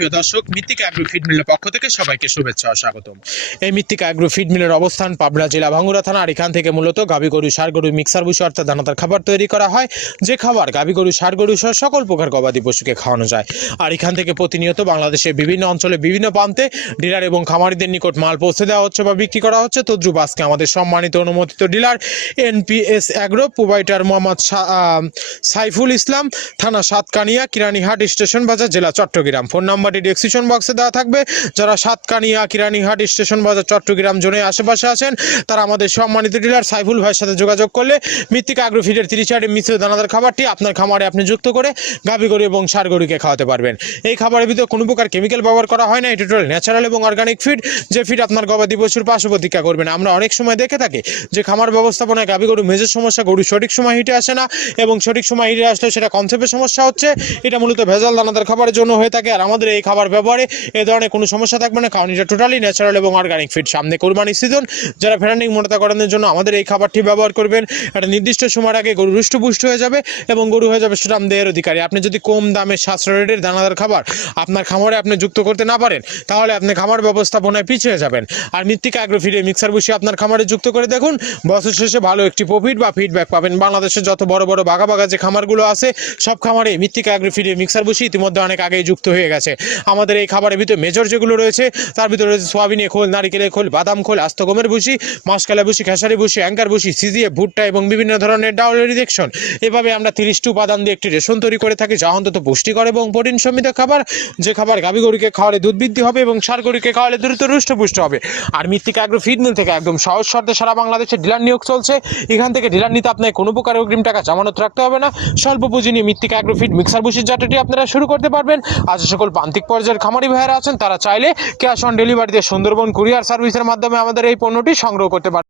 প্রিয় দর্শক, মৃত্তিকা অ্যাগ্রো ফিড মিলের পক্ষ থেকে সবাইকে শুভেচ্ছা ও স্বাগতম। এই মৃত্তিকা অ্যাগ্রো ফিড মিলের অবস্থান পাবনা জেলা ভাঙ্গুড়া থানা। আর এখান থেকে মূলত গাভী গরু, ষাঁড় গরু, মিক্সার ভুসি অর্থাৎ দানাদার খাবার তৈরি করা হয়, যে খাবার গাভী গরু, ষাঁড় গরু সহ সকল প্রকার গবাদি পশুকে খাওয়ানো যায়। আর এখান থেকে প্রতিনিয়ত বাংলাদেশের বিভিন্ন অঞ্চলে বিভিন্ন প্রান্তে ডিলার এবং খামারিদের নিকট মাল পৌঁছে দেওয়া হচ্ছে বা বিক্রি করা হচ্ছে। তদ্রুপ আজকে আমাদের সম্মানিত অনুমোদিত dealer NPS agro provider Mohammad Saiful Islam, থানা সাতকানিয়া, কিরানীহাট স্টেশন বাজার, জেলা চট্টগ্রাম। ফোন নাম্বারটি ডেসক্রিপশন বক্সে দেওয়া থাকবে। যারা সাতকানিয়া, কিরানীহাট স্টেশন বাজার, চট্টগ্রাম জোনের আশেপাশে আছেন, তারা আমাদের সম্মানিত ডিলার সাইফুল ভাইয়ের সাথে যোগাযোগ করলে মৃত্তিকা অ্যাগ্রো ফিডের 30 মিশ্র দানাদার খাবারটি আপনার খামারে আপনি যুক্ত করে গাভী গরু এবং ষাঁড় গরুকে খাওয়াতে পারবেন। এই খাবারের ভিতরে কোনো প্রকার কেমিক্যাল ব্যবহার করা হয় না। এটা টোটাল ন্যাচারাল এবং অর্গানিক ফিড, যে ফিড আপনার গবাদি পশুর পার্শ্ব প্রতিক্রিয়া করবে না। আমরা অনেক সময় দেখে থাকি যে খামার ব্যবস্থাপনায় গাভী গরু মেজর সমস্যা, গরু সঠিক সময় হিটে আসে না, এবং সঠিক সময় হিটে আসলে সেটা কনসেপ্টের সমস্যা হচ্ছে। এটা মূলত ভেজাল দানাদার খাবারের জন্য হয়ে থাকে। আর আমাদের এই খাবার ব্যবহারে এই ধরনের কোনো সমস্যা থাকবে না, কারণ এটা টোটালি ন্যাচারাল এবং অর্গানিক ফিড। সামনে কোরবানির সিজন, যারা ফেরানিং মোটা করানোর জন্য আমাদের এই খাবারটি ব্যবহার করবেন, একটা নির্দিষ্ট সময়ের আগে গরু হৃষ্টপুষ্ট হয়ে যাবে এবং গরু হয়ে যাবে সুঠাম দেহের অধিকারী। আপনি যদি কম দামে সাশ্রয় রেটের দানাদার খাবার আপনার খামারে আপনি যুক্ত করতে না পারেন, তাহলে আপনি খামার ব্যবস্থাপনায় পিছিয়ে যাবেন। আর মৃত্তিকা অ্যাগ্রো ফিডে মিক্সার ভুসি আপনার খামারে যুক্ত করে দেখুন, বছর শেষে ভালো একটি প্রফিট বা ফিডব্যাক পাবেন। বাংলাদেশের যত বড় বড় বাঘা বাঘা যে খামারগুলো আছে, সব খামারে মৃত্তিকা অ্যাগ্রো ফিডে মিক্সার ভুসি ইতিমধ্যে অনেক আগেই যুক্ত হয়ে গেছে। আমাদের এই খাবারের ভিতরে মেজর যেগুলো রয়েছে, তার ভিতরে রয়েছে সোয়াবিনের খোল, নারিকেলের খোল, বাদাম খোল, আস্ত গমের ভুসি, মাসকালা ভুসি, খেসারি ভুসি, অ্যাঙ্কার ভুসি, সিজিএ, ভুট্টা এবং বিভিন্ন ধরনের ডাউলের রিজেকশন। এভাবে আমরা 30টি উপাদান দিয়ে একটি রেশন তৈরি করে থাকি, যা অন্তত পুষ্টিকর এবং প্রোটিন সমৃদ্ধ খাবার, যে খাবার গাভী গরুকে খাওয়ালে দুধ বৃদ্ধি হবে এবং ষাঁড় গরুকে খাওয়ালে দ্রুত হৃষ্টপুষ্ট হবে। আর মৃত্তিকা অ্যাগ্রো ফিড মিল থেকে একদম সহজ শর্তে সারা বাংলাদেশে ডিলার নিয়োগ চলছে। এখান থেকে ডিলার নিতে আপনার কোনো প্রকার অগ্রিম টাকা জামানত রাখতে হবে না। স্বল্প পুঁজি নিয়ে মৃত্তিকা অ্যাগ্রো ফিড মিক্সার ভুসির যাত্রাটি আপনারা শুরু করতে পারবেন। আর যে সকল প্রান্তিক পর্যায়ের খামারি ভাইয়েরা আছেন, তারা চাইলে ক্যাশ অন ডেলিভারিতে সুন্দরবন কুরিয়ার সার্ভিসের মাধ্যমে আমাদের এই পণ্যটি সংগ্রহ করতে পারবেন।